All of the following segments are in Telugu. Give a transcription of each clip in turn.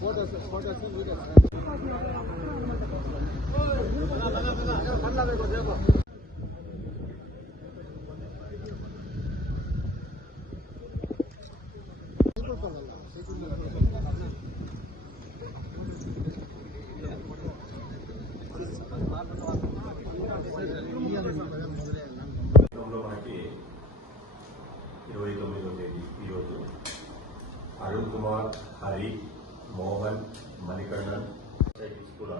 ಹೋದ మనకి ఇరవై తొమ్మిదో తేదీ ఈరోజు. అరుణ్ కుమార్ హరి మోహన్ మణికంఠన్ స్కూల్ కూడా.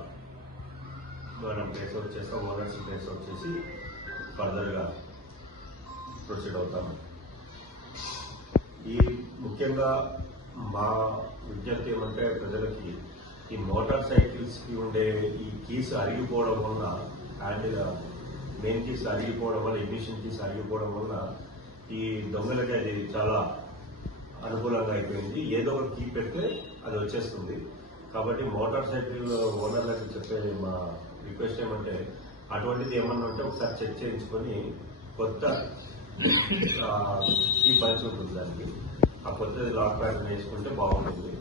మనం ప్లేస్ అవుట్ చేస్తాం ఓనర్స్ ప్లేస్ అవుట్ చేసి ఫర్దర్గా ప్రొసీడ్ అవుతాము ముఖ్యంగా మా విజ్ఞప్తి ఏమంటే ప్రజలకి ఈ మోటార్ సైకిల్స్కి ఉండే ఈ కీస్ అరిగిపోవడం వలన అండ్ మెయిన్ కీస్ అరిగిపోవడం వల్ల ఇగ్నిషన్ కీస్ అరిగిపోవడం వలన ఈ దొంగలకి అది చాలా అనుకూలంగా అయిపోయింది. ఏదో ఒక కీ పెడితే అది వచ్చేస్తుంది. కాబట్టి మోటార్ సైకిల్ ఓనర్లకు చెప్పే మా రిక్వెస్ట్ ఏమంటే అటువంటిది ఏమన్నా ఉంటే ఒకసారి చెక్ చేయించుకొని కొత్త ఈ కీ ఉంటుంది దానికి. ఆ కొత్తది లాక్ ప్యాటర్న్ వేసుకుంటే బాగుంటుంది.